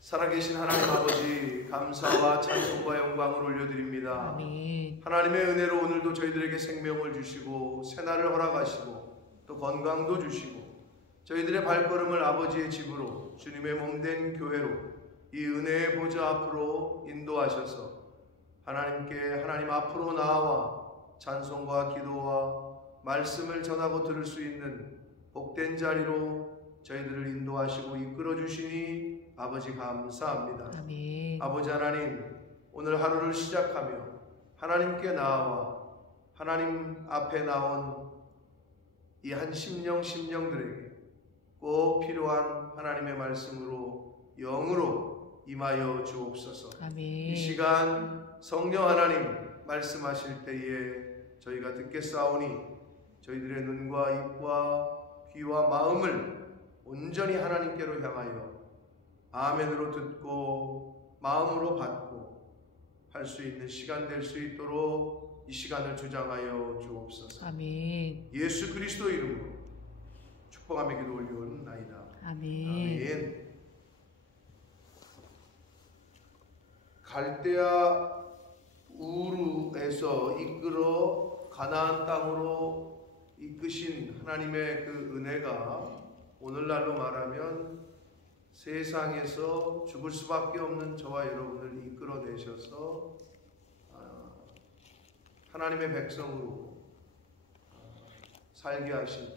살아계신 하나님 아버지, 감사와 찬송과 영광을 올려드립니다. 아멘. 하나님의 은혜로 오늘도 저희들에게 생명을 주시고 새날을 허락하시고 또 건강도 주시고 저희들의 발걸음을 아버지의 집으로, 주님의 몸된 교회로 이 은혜의 보좌 앞으로 인도하셔서 하나님 앞으로 나아와 찬송과 기도와 말씀을 전하고 들을 수 있는 복된 자리로 저희들을 인도하시고 이끌어 주시니 아버지 감사합니다. 아멘. 아버지 하나님, 오늘 하루를 시작하며 하나님께 나아와 하나님 앞에 나온 이 한 심령들에게 꼭 필요한 하나님의 말씀으로 영으로 임하여 주옵소서. 아멘. 이 시간 성령 하나님 말씀하실 때에 저희가 듣겠사오니 저희들의 눈과 입과 귀와 마음을 온전히 하나님께로 향하여 아멘으로 듣고 마음으로 받고 할 수 있는 시간 될 수 있도록 이 시간을 주장하여 주옵소서. 아멘. 예수 그리스도 이름으로 축복하며 기도 올려옵나이다. 아멘. 아멘. 갈대아 우르에서 이끌어 가나안 땅으로 이끄신 하나님의 그 은혜가 오늘날로 말하면 세상에서 죽을 수밖에 없는 저와 여러분을 이끌어내셔서 하나님의 백성으로 살게 하신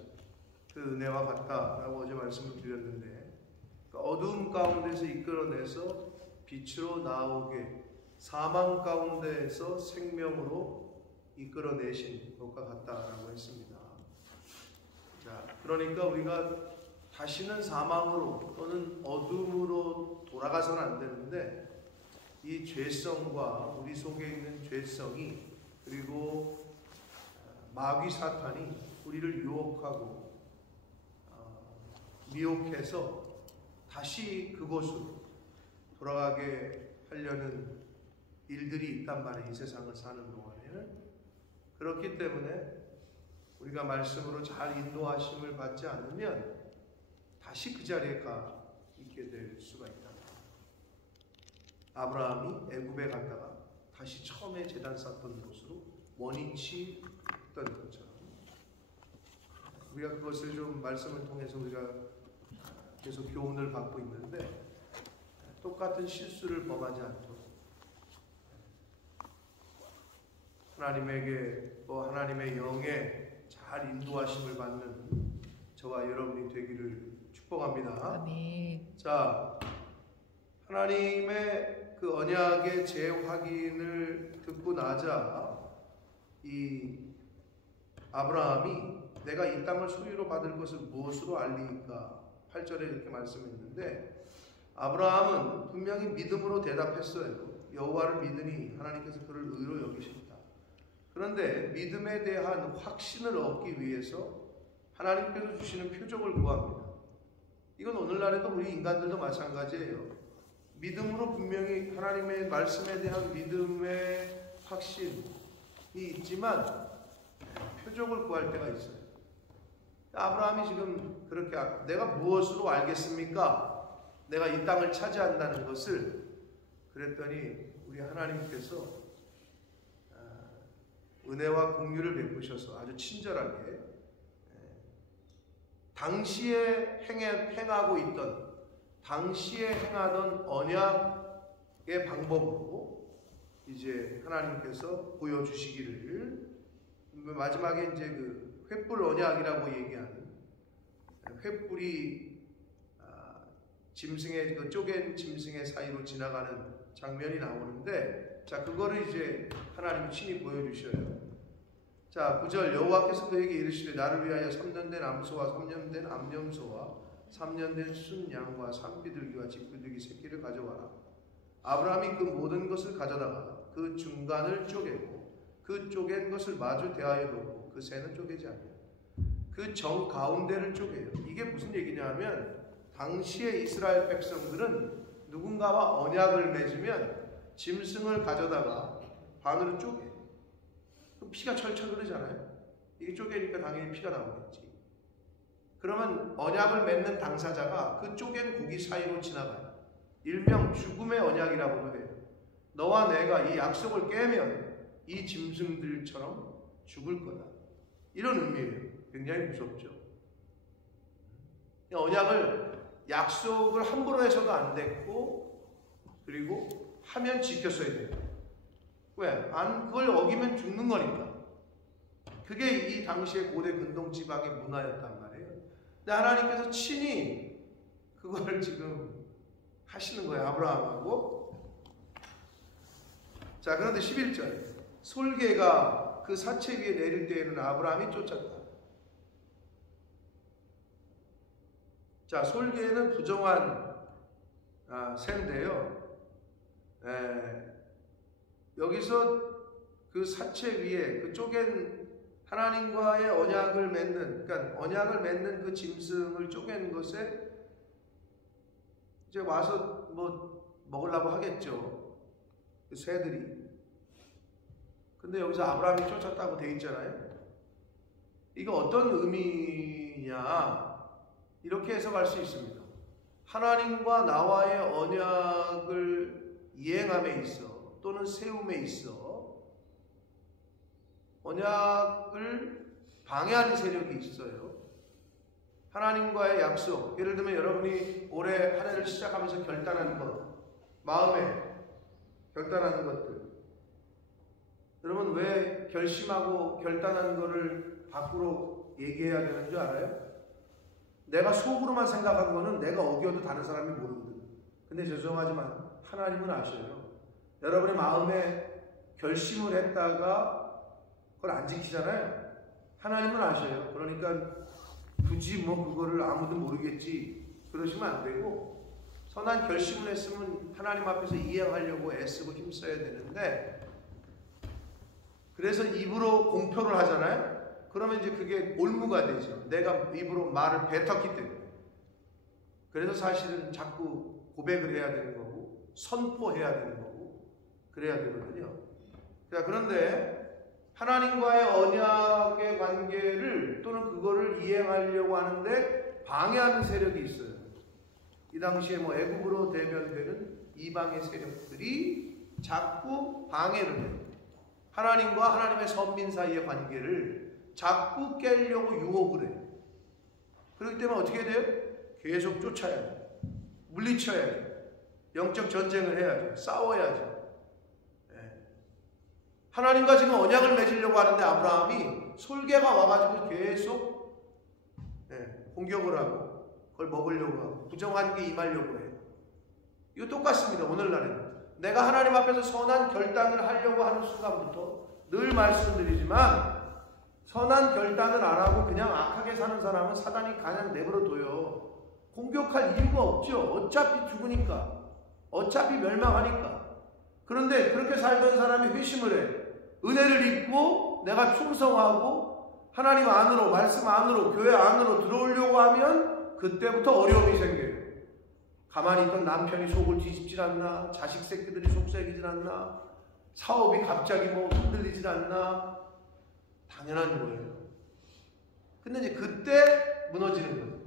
그 은혜와 같다라고 어제 말씀을 드렸는데, 그러니까 어두움 가운데서 이끌어내서 빛으로 나오게 사망 가운데에서 생명으로 이끌어내신 것과 같다라고 했습니다. 자, 그러니까 우리가 다시는 사망으로 또는 어둠으로 돌아가서는 안 되는데, 이 죄성과 우리 속에 있는 죄성이, 그리고 마귀 사탄이 우리를 유혹하고 미혹해서 다시 그곳으로 돌아가게 하려는 일들이 있단 말이에요. 이 세상을 사는 동안에는. 그렇기 때문에 우리가 말씀으로 잘 인도하심을 받지 않으면 다시 그 자리에 가 있게 될 수가 있다. 아브라함이 애굽에 갔다가 다시 처음에 제단 쌓던 곳으로 원위치 했던 것처럼 우리가 그것을 좀 말씀을 통해서 우리가 계속 교훈을 받고 있는데, 똑같은 실수를 범하지 않도록 하나님에게 또 하나님의 영에 잘 인도하심을 받는 저와 여러분이 되기를 축복합니다. 아멘. 자, 하나님의 그 언약의 재확인을 듣고 나자 이 아브라함이 내가 이 땅을 소유로 받을 것을 무엇으로 알리까? 8절에 이렇게 말씀했는데, 아브라함은 분명히 믿음으로 대답했어요. 여호와를 믿으니 하나님께서 그를 의로 여기신다. 그런데 믿음에 대한 확신을 얻기 위해서 하나님께서 주시는 표적을 구합니다. 이건 오늘날에도 우리 인간들도 마찬가지예요. 믿음으로 분명히 하나님의 말씀에 대한 믿음의 확신이 있지만 표적을 구할 때가 있어요. 아브라함이 지금 그렇게 내가 무엇으로 알겠습니까? 내가 이 땅을 차지한다는 것을. 그랬더니 우리 하나님께서 은혜와 긍휼을 베푸셔서 아주 친절하게 당시에 행하고 있던, 당시에 행하던 언약의 방법으로 이제 하나님께서 보여주시기를, 마지막에 이제 그 횃불 언약이라고 얘기하는, 횃불이 짐승의 그 쪼갠 짐승의 사이로 지나가는 장면이 나오는데, 자, 그거를 이제 하나님 친히 보여주셔요. 자, 9절, 여호와께서 그에게 이르시되 나를 위하여 3년 된 암소와 3년 된 암염소와 3년 된 순양과 산비둘기와 집비둘기 새끼를 가져와라. 아브라함이 그 모든 것을 가져다가 그 중간을 쪼개고 그 쪼갠 것을 마주 대하여 놓고 그 새는 쪼개지 않냐. 그 정 가운데를 쪼개요. 이게 무슨 얘기냐 하면, 당시의 이스라엘 백성들은 누군가와 언약을 맺으면 짐승을 가져다가 반으로 쪼개요. 피가 철철 흐르잖아요. 이게 쪼개니까 당연히 피가 나오겠지. 그러면 언약을 맺는 당사자가 그 쪼갠 고기 사이로 지나가요. 일명 죽음의 언약이라고도 해요. 너와 내가 이 약속을 깨면 이 짐승들처럼 죽을 거다. 이런 의미예요. 굉장히 무섭죠. 언약을, 약속을 함부로 해서도 안 됐고, 그리고 하면 지켰어야 돼요. 왜? 그걸 어기면 죽는 거니까. 그게 이 당시의 고대 근동 지방의 문화였단 말이에요. 근데 하나님께서 친히 그걸 지금 하시는 거예요. 아브라함하고. 자, 그런데 11절. 솔개가 그 사체 위에 내릴 때에는 아브라함이 쫓았다. 자, 솔개는 부정한 새인데요. 여기서 그 사체 위에 그 쪼갠 하나님과의 언약을 맺는, 그러니까 언약을 맺는 그 짐승을 쪼갠 것에 이제 와서 뭐 먹으려고 하겠죠. 그 새들이. 근데 여기서 아브라함이 쫓았다고 돼 있잖아요. 이거 어떤 의미냐? 이렇게 해석할 수 있습니다. 하나님과 나와의 언약을 이행함에 있어, 또는 세움에 있어 언약을 방해하는 세력이 있어요. 하나님과의 약속, 예를 들면 여러분이 올해 한 해를 시작하면서 결단한 것, 마음에 결단하는 것들, 여러분 왜 결심하고 결단한 것을 밖으로 얘기해야 되는 줄 알아요? 내가 속으로만 생각한 거는 내가 어겨도 다른 사람이 모르거든. 근데 죄송하지만 하나님은 아셔요. 여러분의 마음에 결심을 했다가 그걸 안 지키잖아요. 하나님은 아셔요. 그러니까 굳이 뭐 그거를 아무도 모르겠지 그러시면 안 되고, 선한 결심을 했으면 하나님 앞에서 이행하려고 애쓰고 힘써야 되는데, 그래서 입으로 공표를 하잖아요. 그러면 이제 그게 올무가 되죠. 내가 입으로 말을 뱉었기 때문에. 그래서 사실은 자꾸 고백을 해야 되는 거고, 선포해야 되는 거고, 그래야 되거든요. 자, 그런데 하나님과의 언약의 관계를, 또는 그거를 이행하려고 하는데 방해하는 세력이 있어요. 이 당시에 뭐 애굽으로 대변되는 이방의 세력들이 자꾸 방해를 해요. 하나님과 하나님의 선민 사이의 관계를 자꾸 깨려고 유혹을 해요. 그렇기 때문에 어떻게 돼요? 계속 쫓아야 돼요. 물리쳐야 돼요. 영적 전쟁을 해야죠. 싸워야죠. 하나님과 지금 언약을 맺으려고 하는데 아브라함이 솔개가 와가지고 계속 공격을 하고 그걸 먹으려고 하고 부정한 게 임하려고 해요. 이거 똑같습니다. 오늘날에는 내가 하나님 앞에서 선한 결단을 하려고 하는 순간부터, 늘 말씀드리지만 선한 결단을 안 하고 그냥 악하게 사는 사람은 사단이 그냥 내버려둬요. 공격할 이유가 없죠. 어차피 죽으니까, 어차피 멸망하니까. 그런데 그렇게 살던 사람이 회심을 해. 은혜를 입고 내가 충성하고 하나님 안으로, 말씀 안으로, 교회 안으로 들어오려고 하면 그때부터 어려움이 생겨요. 가만히 있던 남편이 속을 뒤집질 않나, 자식 새끼들이 속썩이질 않나, 사업이 갑자기 뭐 흔들리질 않나, 당연한 거예요. 근데 이제 그때 무너지는 거예요.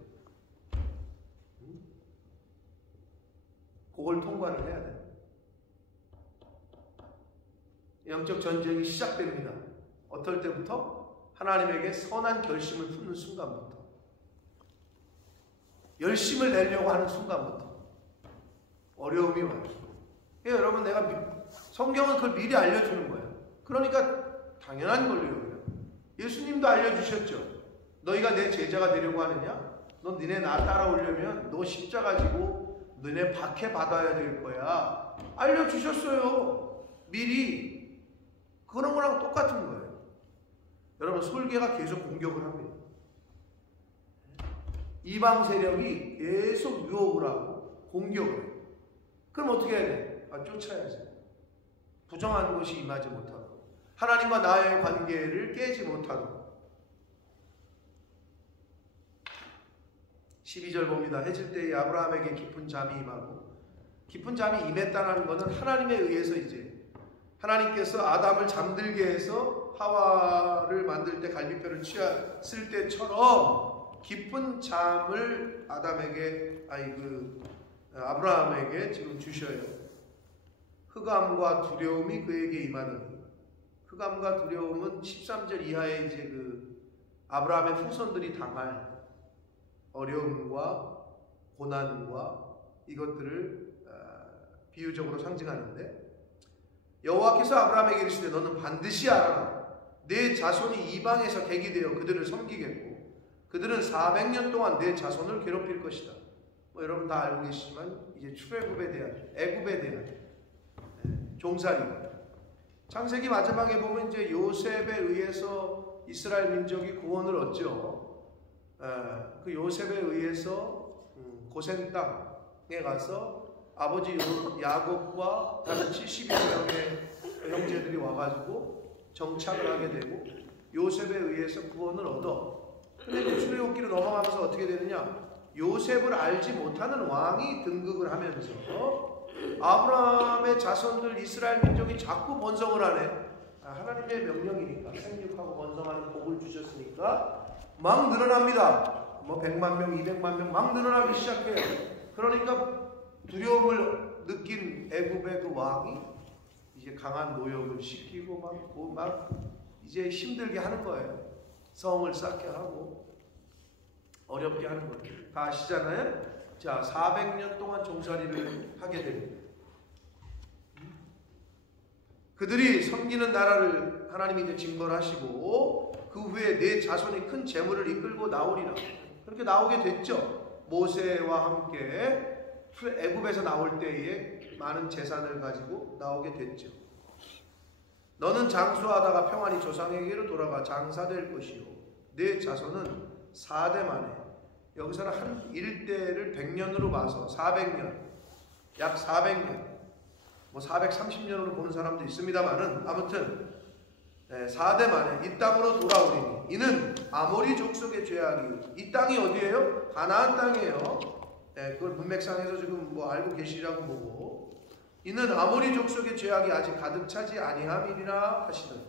그걸 통과를 해야 돼요. 영적 전쟁이 시작됩니다. 어떨 때부터? 하나님에게 선한 결심을 품는 순간부터, 열심을 내려고 하는 순간부터 어려움이 와요. 여러분, 내가 성경은 그걸 미리 알려주는 거예요. 그러니까 당연한 걸로요. 예수님도 알려주셨죠. 너희가 내 제자가 되려고 하느냐? 너 니네 나 따라오려면 너 십자가 지고 너네 박해 받아야 될 거야. 알려주셨어요. 미리. 그런 거랑 똑같은 거예요. 여러분, 솔개가 계속 공격을 합니다. 이방 세력이 계속 유혹을 하고 공격을 해요. 그럼 어떻게 해야 돼? 쫓아야지. 부정한 것이 임하지 못하고, 하나님과 나의 관계를 깨지 못하고. 12절 봅니다. 해질 때에 아브라함에게 깊은 잠이 임하고, 깊은 잠이 임했다는 것은 하나님에 의해서 이제 하나님께서 아담을 잠들게 해서 하와를 만들 때 갈비뼈를 취했을 때처럼 깊은 잠을 아담에게, 아브라함에게 지금 주셔요. 흑암과 두려움이 그에게 임하느니. 흑암과 두려움은 13절 이하에 이제 그 아브라함의 후손들이 당할 어려움과 고난과 이것들을 비유적으로 상징하는데, 여호와께서 아브라함에게 이르시되 너는 반드시 알아라. 내 자손이 이방에서 객이 되어 그들을 섬기겠고 그들은 400년 동안 내 자손을 괴롭힐 것이다. 뭐 여러분 다 알고 계시지만 이제 출애굽에 대한, 애굽에 대한 종살이. 창세기 마지막에 보면 이제 요셉에 의해서 이스라엘 민족이 구원을 얻죠. 그 요셉에 의해서 고센 땅에 가서 아버지 야곱과 다른 70여 명의 형제들이 와가지고 정착을 하게 되고 요셉에 의해서 구원을 얻어. 근데 그 출애굽기로 넘어가면서 어떻게 되느냐? 요셉을 알지 못하는 왕이 등극을 하면서 아브라함의 자손들 이스라엘 민족이 자꾸 번성을 하네. 하나님의 명령이니까 생육하고 번성하는 복을 주셨으니까 막 늘어납니다. 뭐 100만 명, 200만 명 막 늘어나기 시작해요. 그러니까 두려움을 느낀 애굽의 그 왕이 이제 강한 노역을 시키고 막 이제 힘들게 하는 거예요. 성을 쌓게 하고 어렵게 하는 거예요. 다 아시잖아요? 자, 400년 동안 종살이를 하게 됩니다. 그들이 섬기는 나라를 하나님이 이제 징벌하시고 그 후에 내 자손이 큰 재물을 이끌고 나오리라. 그렇게 나오게 됐죠. 모세와 함께 애굽에서 나올 때에 많은 재산을 가지고 나오게 됐죠. 너는 장수하다가 평안히 조상에게로 돌아가 장사될 것이요 내 자손은 4대 만에, 여기서는 한 일대를 100년으로 봐서 400년, 약 400년, 뭐 430년으로 보는 사람도 있습니다만은 아무튼 4대 만에 이 땅으로 돌아오리니 이는 아모리 족속의 죄악이. 이 땅이 어디예요? 가나안 땅이에요. 그걸 문맥상에서 지금 뭐 알고 계시라고 보고, 이는 아모리 족속의 죄악이 아직 가득 차지 아니함이니라 하시더니.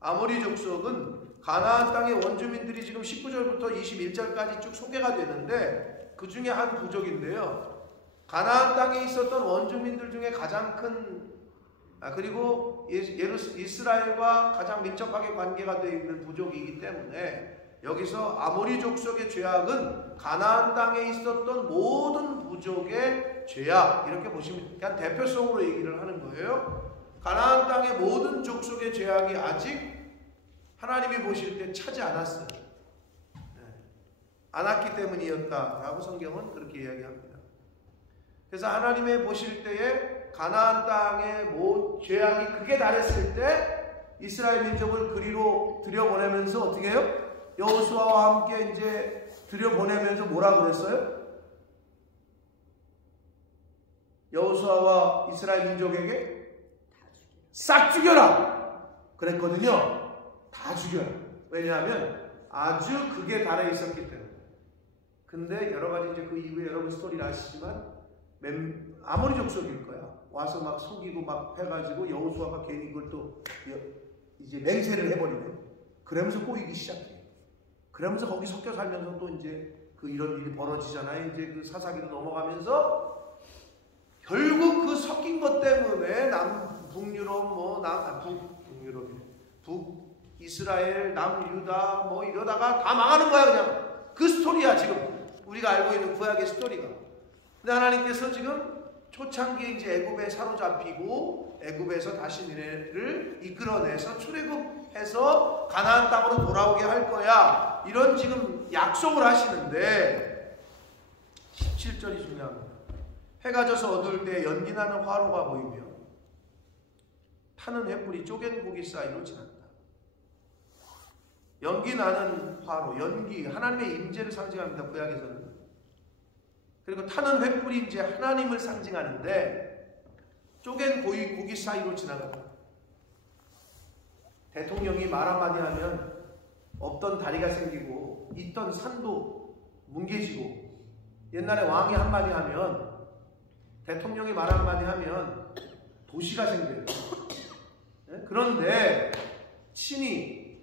아모리 족속은 가나안 땅의 원주민들이 지금 19절부터 21절까지 쭉 소개가 되는데 그 중에 한 부족인데요. 가나안 땅에 있었던 원주민들 중에 가장 큰, 그리고 이스라엘과 가장 밀접하게 관계가 되어 있는 부족이기 때문에 여기서 아모리 족속의 죄악은 가나안 땅에 있었던 모든 부족의 죄악, 이렇게 보시면 그냥 대표성으로 얘기를 하는 거예요. 가나안 땅의 모든 족속의 죄악이 아직 하나님이 보실 때 차지 않았어요. 않았기 때문이었다라고 성경은 그렇게 이야기합니다. 그래서 하나님의 보실 때에 가나안 땅의 죄악이 극에 달했을 때 이스라엘 민족을 그리로 들여보내면서 어떻게 해요? 여호수아와 함께 이제 들여보내면서 뭐라고 그랬어요? 여호수아와 이스라엘 민족에게 싹 죽여라 그랬거든요. 다 죽여라. 왜냐하면 아주 극에 달해 있었기 때문에. 근데 여러가지 이제 그 이후에 여러분 스토리를 아시지만 아모리 족속일 거야. 와서 막 속이고 막 해가지고 여호수아가 괜히 그걸 또 이제 맹세를 해버리네. 그러면서 꼬이기 시작해. 그러면서 거기 섞여 살면서 또 이제 그 이런 일이 벌어지잖아요. 이제 그 사사기로 넘어가면서 결국 그 섞인 것 때문에 북유럽 북이스라엘, 남유다 뭐 이러다가 다 망하는 거야. 그냥 그 스토리야. 지금 우리가 알고 있는 구약의 스토리가. 근데 하나님께서 지금 초창기에 이제 애굽에 사로잡히고 애굽에서 다시 니네를 이끌어내서 출애굽해서 가나안 땅으로 돌아오게 할 거야. 이런 지금 약속을 하시는데 17절이 중요합니다. 해가 져서 어두울 때 연기나는 화로가 보이며 타는 횃불이 쪼갠 고기 사이로 지난다. 연기나는 화로, 연기, 하나님의 임재를 상징합니다. 구약에서는. 그리고 타는 횃불이 이제 하나님을 상징하는데 쪼갠 고기 사이로 지나간다. 대통령이 말 한마디 하면 없던 다리가 생기고 있던 산도 뭉개지고, 옛날에 왕이 한마디 하면, 대통령이 말 한마디 하면 도시가 생겨요. 그런데 친히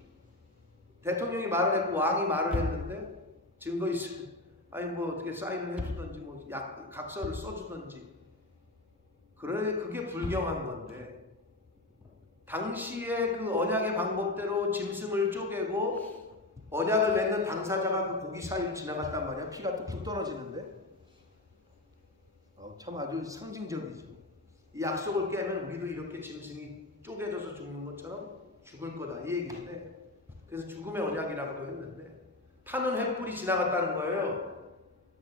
대통령이 말을 했고 왕이 말을 했는데 증거 있으면 아니 뭐 어떻게 사인을 해주든지 뭐 각서를 써주든지. 그게 불경한 건데, 당시에 그 언약의 방법대로 짐승을 쪼개고 언약을 맺는 당사자가 그 고기 사이를 지나갔단 말이야. 피가 뚝뚝 떨어지는데. 참 아주 상징적이죠. 이 약속을 깨면 우리도 이렇게 짐승이 쪼개져서 죽는 것처럼 죽을 거다, 이 얘기인데, 그래서 죽음의 언약이라고도 했는데, 타는 횃불이 지나갔다는 거예요.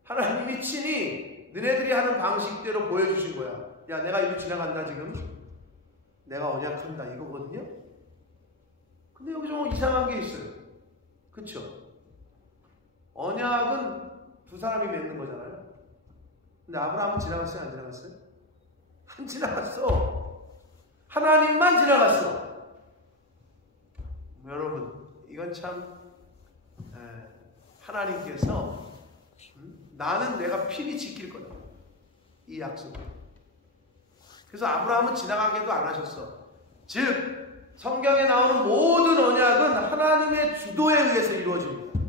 하나님이 친히 너네들이 하는 방식대로 보여주신 거야. 야, 내가 이리 지나간다 지금. 내가 언약한다 이거거든요. 근데 여기 좀 이상한 게 있어요. 그쵸? 언약은 두 사람이 맺는 거잖아요. 근데 아브라함은 지나갔어요? 안 지나갔어요? 안 지나갔어. 하나님만 지나갔어. 여러분, 이건 참 하나님께서 나는 내가 필히 지킬 거다, 이 약속. 그래서 아브라함은 지나가게도 안 하셨어. 즉 성경에 나오는 모든 언약은 하나님의 주도에 의해서 이루어집니다.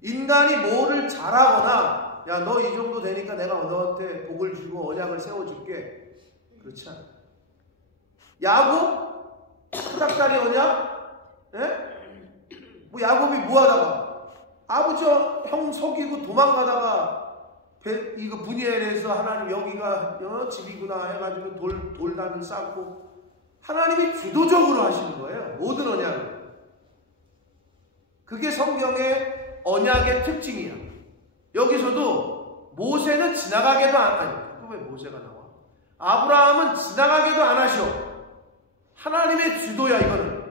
인간이 뭐를 잘하거나 야, 너 이 정도 되니까 내가 너한테 복을 주고 언약을 세워줄게, 그렇지 않아. 야곱? 후닥다리 언약? 예? 뭐 야곱이 뭐하다가 아버지 형 속이고 도망가다가 이거 분이엘에서 하나님 여기가 집이구나 해가지고 돌단을 쌓고 하나님이 주도적으로 하시는 거예요. 모든 언약을. 그게 성경의 언약의 특징이야. 여기서도 모세는 지나가게도 아니, 왜 모세가 나와? 아브라함은 지나가게도 안 하셔. 하나님의 주도야, 이거는.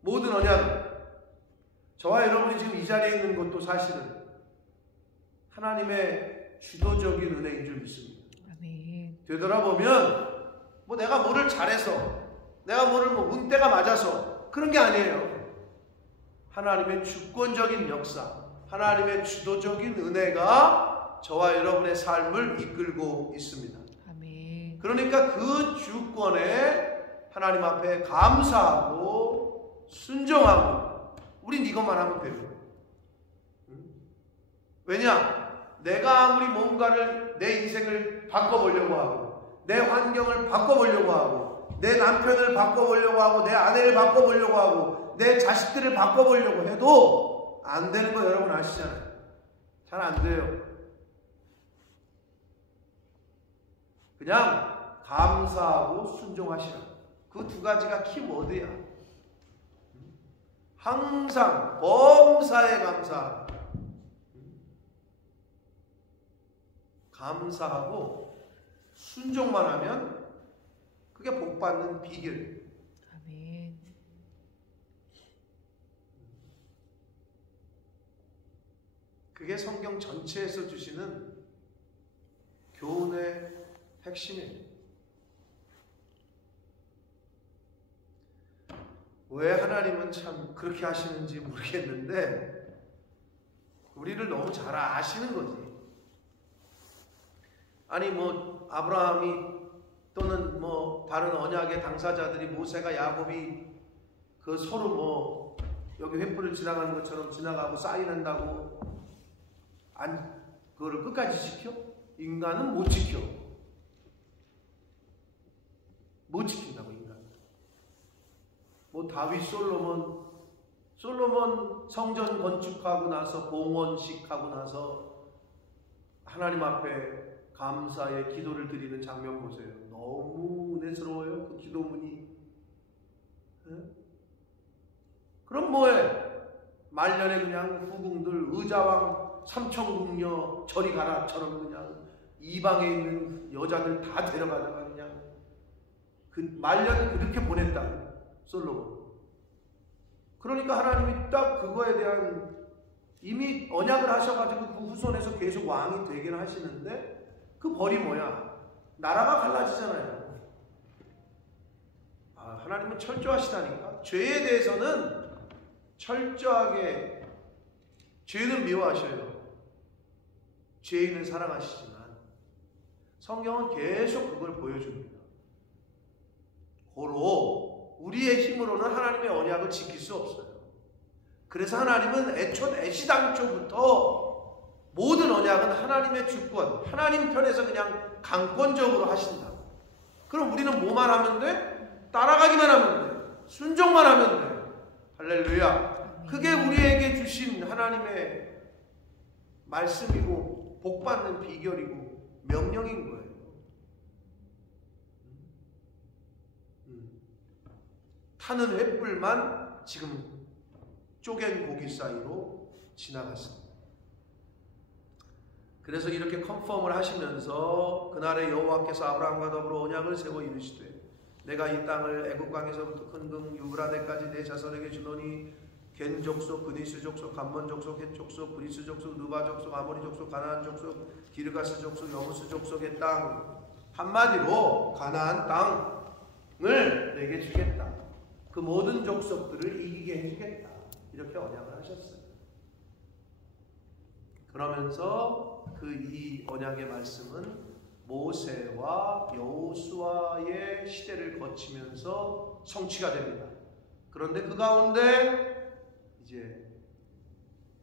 모든 언약은. 저와 여러분이 지금 이 자리에 있는 것도 사실은 하나님의 주도적인 은혜인 줄 믿습니다. 아멘. 되돌아보면 뭐 내가 뭐를 잘해서, 내가 뭐를 운때가 맞아서 그런 게 아니에요. 하나님의 주권적인 역사, 하나님의 주도적인 은혜가 저와 여러분의 삶을 이끌고 있습니다. 아멘. 그러니까 그 주권에 하나님 앞에 감사하고 순종하고, 우린 이것만 하면 돼요. 왜냐? 내가 아무리 뭔가를 내 인생을 바꿔보려고 하고, 내 환경을 바꿔보려고 하고, 내 남편을 바꿔보려고 하고, 내 아내를 바꿔보려고 하고, 내 자식들을 바꿔보려고 해도 안 되는 거 여러분 아시잖아요. 잘 안 돼요. 그냥 감사하고 순종하시라. 그 두 가지가 키워드야. 항상 범사에 감사하라. 감사하고 순종만 하면 그게 복받는 비결이에요. 아멘. 그게 성경 전체에서 주시는 교훈의 핵심이에요. 왜 하나님은 참 그렇게 하시는지 모르겠는데 우리를 너무 잘 아시는 거지. 아니 뭐 아브라함이 또는 뭐 다른 언약의 당사자들이 모세가 야곱이 그 서로 뭐 여기 횃불을 지나가는 것처럼 지나가고 쌓이는다고 안 그거를 끝까지 지켜? 인간은 못 지켜. 못 지킨다고 인간. 뭐 다윗 솔로몬 성전 건축하고 나서 봉헌식 하고 나서 하나님 앞에 감사의 기도를 드리는 장면 보세요. 너무 은혜스러워요. 그 기도문이. 네? 그럼 뭐해? 말년에 그냥 후궁들 의자왕 삼천궁녀 저리 가라처럼 그냥 이방에 있는 여자들 다 데려가다가 그냥 그 말년을 그렇게 보냈다. 솔로몬. 그러니까 하나님이 딱 그거에 대한 이미 언약을 하셔가지고 그 후손에서 계속 왕이 되긴 하시는데 그 벌이 뭐야? 나라가 갈라지잖아요. 하나님은 철저하시다니까. 죄에 대해서는 철저하게, 죄는 미워하셔요. 죄인은 사랑하시지만 성경은 계속 그걸 보여줍니다. 고로 우리의 힘으로는 하나님의 언약을 지킬 수 없어요. 그래서 하나님은 애시당초부터 모든 언약은 하나님의 주권, 하나님 편에서 그냥 강권적으로 하신다. 그럼 우리는 뭐만 하면 돼? 따라가기만 하면 돼. 순종만 하면 돼. 할렐루야. 그게 우리에게 주신 하나님의 말씀이고 복받는 비결이고 명령인 거예요. 타는 횃불만 지금 쪼갠 고기 사이로 지나갔습니다. 그래서 이렇게 컨펌을 하시면서 그날에 여호와께서 아브라함과 더불어 언약을 세워 이르시되 내가 이 땅을 애굽 강에서부터 큰 금 유브라데까지 내 자손에게 주노니 겐 족속, 그니스 족속, 감몬 족속, 헷 족속, 브리스 족속, 느바 족속, 아모리 족속, 가나안 족속, 기르가스 족속, 여부스 족속의 땅, 한마디로 가나안 땅을 내게 주겠다. 그 모든 족속들을 이기게 해주겠다. 이렇게 언약을 하셨어요. 그러면서 그 이 언약의 말씀은 모세와 여호수아의 시대를 거치면서 성취가 됩니다. 그런데 그 가운데 이제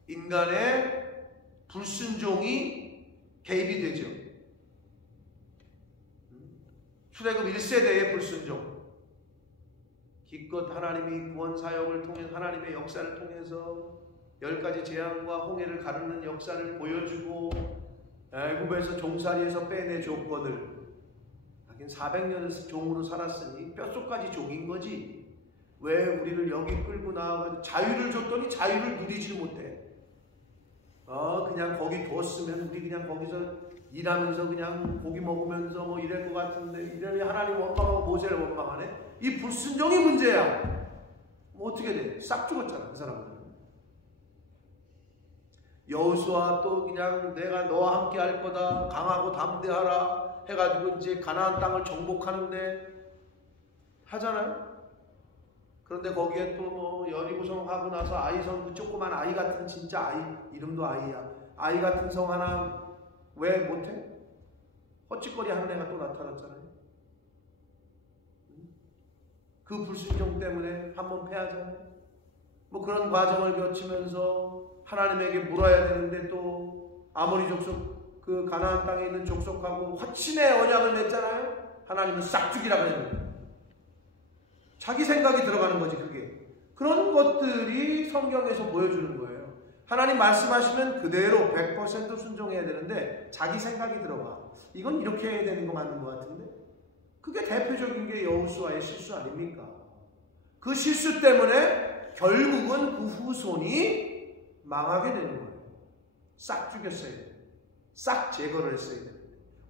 인간의 불순종이 개입이 되죠. 출애굽 1세대의 불순종. 기껏 하나님이 구원 사역을 통해 하나님의 역사를 통해서 10가지 재앙과 홍해를 가르는 역사를 보여주고 애굽에서 종살이에서 빼내 줬거늘. 하긴 400년을 종으로 살았으니 뼛속까지 종인 거지. 왜 우리를 여기 끌고 나와서 자유를 줬더니 자유를 누리지 못해. 그냥 거기 뒀으면 우리 그냥 거기서 일하면서 그냥 고기 먹으면서 뭐 이럴 것 같은데 이러니 하나님 원망하고 모세를 원망하네. 이 불순종이 문제야. 뭐 어떻게 돼? 싹 죽었잖아 그 사람들. 여호수아 또 그냥 내가 너와 함께 할 거다 강하고 담대하라 해가지고 이제 가나안 땅을 정복하는데 하잖아요. 그런데 거기에 또 뭐 여리고성 하고 나서 아이성 그 조그만 아이 같은 진짜 아이 이름도 아이야. 아이 같은 성 하나 왜 못해? 헛짓거리 하는 애가 또 나타났잖아요. 그 불순종 때문에 한번 패하잖아요. 뭐 그런 과정을 거치면서 하나님에게 물어야 되는데 또 아모리 족속 그 가나안 땅에 있는 족속하고 화친의 언약을 맺잖아요. 하나님은 싹 죽이라 그랬는데 자기 생각이 들어가는 거지 그게. 그런 것들이 성경에서 보여주는 거예요. 하나님 말씀하시면 그대로 100% 순종해야 되는데 자기 생각이 들어가. 이건 이렇게 해야 되는 거 맞는 것 같은데. 그게 대표적인 게 여호수아의 실수 아닙니까? 그 실수 때문에 결국은 그 후손이 망하게 되는 거예요. 싹 죽였어야 돼요. 싹 제거를 했어야 돼요.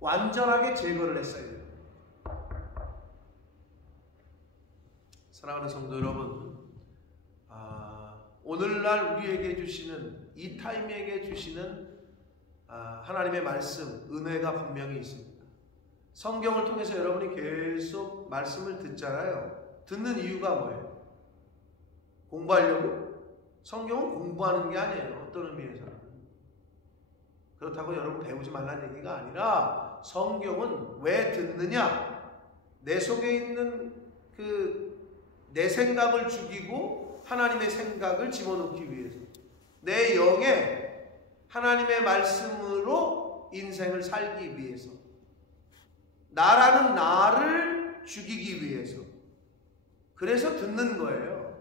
완전하게 제거를 했어야 돼요. 사랑하는 성도 여러분, 오늘날 우리에게 주시는 이 타임에게 주시는 하나님의 말씀, 은혜가 분명히 있습니다. 성경을 통해서 여러분이 계속 말씀을 듣잖아요. 듣는 이유가 뭐예요? 공부하려고? 성경은 공부하는 게 아니에요. 어떤 의미에서는. 그렇다고 여러분 배우지 말라는 얘기가 아니라 성경은 왜 듣느냐? 내 속에 있는 내 생각을 죽이고 하나님의 생각을 집어넣기 위해서. 내 영에 하나님의 말씀으로 인생을 살기 위해서. 나라는 나를 죽이기 위해서. 그래서 듣는 거예요.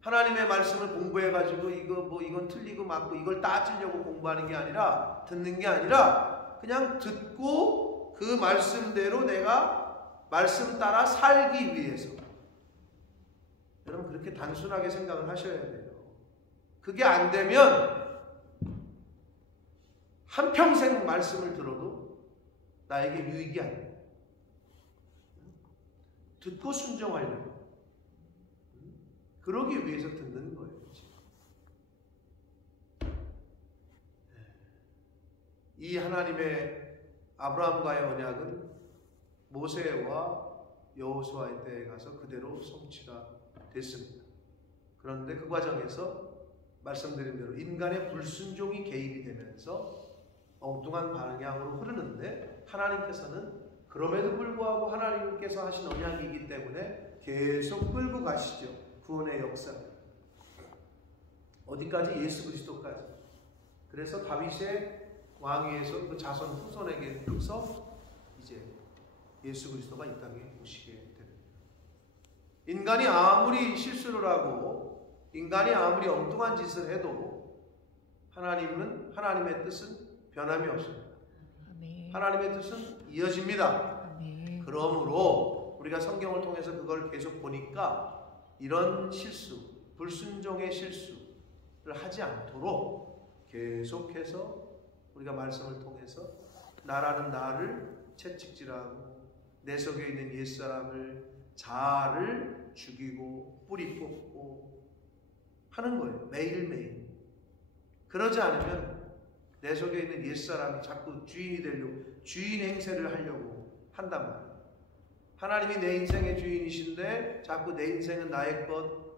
하나님의 말씀을 공부해가지고 이건 틀리고 맞고 이걸 따지려고 공부하는 게 아니라 듣는 게 아니라 그냥 듣고 그 말씀대로 내가 말씀 따라 살기 위해서. 여러분 그렇게 단순하게 생각을 하셔야 돼요. 그게 안 되면 한평생 말씀을 들어도 나에게 유익이 안 돼요. 듣고 순종하려고. 그러기 위해서 듣는 거예요. 이 하나님의 아브라함과의 언약은 모세와 여호수아의 때에 가서 그대로 성취가 됐습니다. 그런데 그 과정에서 말씀드린 대로 인간의 불순종이 개입이 되면서 엉뚱한 방향으로 흐르는데 하나님께서는 그럼에도 불구하고 하나님께서 하신 언약이기 때문에 계속 끌고 가시죠. 구원의 역사. 어디까지? 예수 그리스도까지. 그래서 다윗의 왕위에서 그 자손 후손에게서 이제 예수 그리스도가 이 땅에 오시게 됩니다. 인간이 아무리 실수를 하고 인간이 아무리 엉뚱한 짓을 해도 하나님은, 하나님의 뜻은 변함이 없습니다. 아멘. 하나님의 뜻은 이어집니다. 아멘. 그러므로 우리가 성경을 통해서 그걸 계속 보니까 이런 실수, 불순종의 실수를 하지 않도록 계속해서 우리가 말씀을 통해서 나라는 나를 채찍질하고 내 속에 있는 옛사람을 자아를 죽이고 뿌리 뽑고 하는 거예요. 매일매일. 그러지 않으면 내 속에 있는 옛사람이 자꾸 주인이 되려고, 주인 행세를 하려고 한단 말이에요. 하나님이 내 인생의 주인이신데 자꾸 내 인생은 나의 것,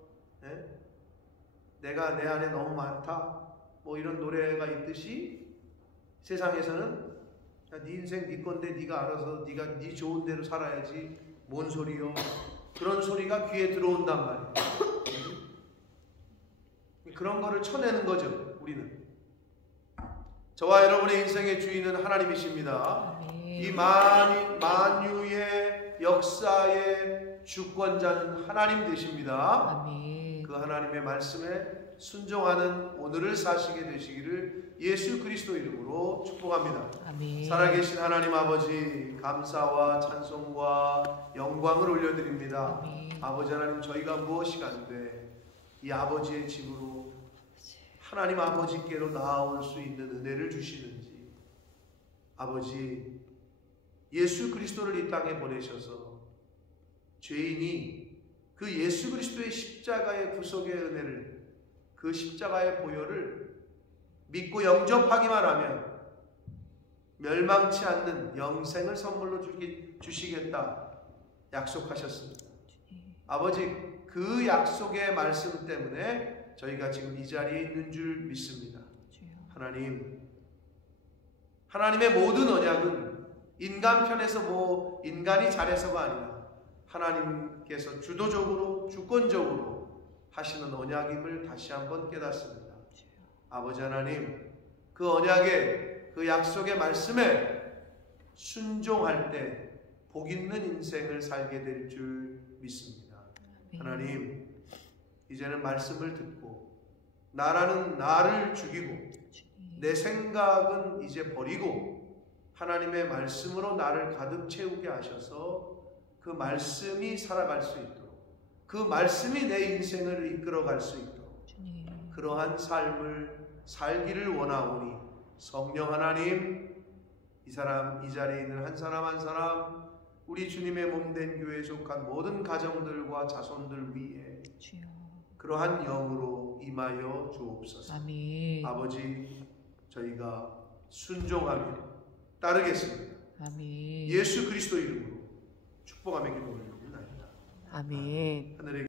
내가 내 안에 너무 많다, 뭐 이런 노래가 있듯이 세상에서는 야, 네 인생 네 건데 네가 알아서 네가 네 좋은 대로 살아야지, 뭔 소리요? 그런 소리가 귀에 들어온단 말이에요. 그런 거를 쳐내는 거죠. 우리는. 저와 여러분의 인생의 주인은 하나님이십니다. 아멘. 이 만유의 역사의 주권자는 하나님 되십니다. 아멘. 그 하나님의 말씀에 순종하는 오늘을 사시게 되시기를 예수 그리스도 이름으로 축복합니다. 아멘. 살아계신 하나님 아버지, 감사와 찬송과 영광을 올려드립니다. 아멘. 아버지 하나님, 저희가 무엇이 간데 이 아버지의 집으로 하나님 아버지께로 나아올 수 있는 은혜를 주시는지, 아버지 예수 그리스도를 이 땅에 보내셔서 죄인이 그 예수 그리스도의 십자가의 구속의 은혜를, 그 십자가의 보혈을 믿고 영접하기만 하면 멸망치 않는 영생을 선물로 주시겠다 약속하셨습니다. 아버지, 그 약속의 말씀 때문에 저희가 지금 이 자리에 있는 줄 믿습니다. 하나님, 하나님의 모든 언약은 인간 편에서 뭐 인간이 잘해서가 아니라 하나님께서 주도적으로 주권적으로 하시는 언약임을 다시 한번 깨닫습니다. 아버지 하나님, 그 언약의 그 약속의 말씀에 순종할 때 복 있는 인생을 살게 될 줄 믿습니다. 하나님, 이제는 말씀을 듣고 나라는 나를 죽이고 내 생각은 이제 버리고 하나님의 말씀으로 나를 가득 채우게 하셔서 그 말씀이 살아갈 수 있도록, 그 말씀이 내 인생을 이끌어갈 수 있도록 그러한 삶을 살기를 원하오니 성령 하나님, 이 사람, 이 자리에 있는 한 사람 한 사람, 우리 주님의 몸된 교회에 속한 모든 가정들과 자손들 위에 그러한 영으로 임하여 주옵소서. 아멘. 아버지, 저희가 순종하며 따르겠습니다. 아멘. 예수 그리스도 이름으로 축복하며 기도 올리옵나이다. 아멘. 하늘의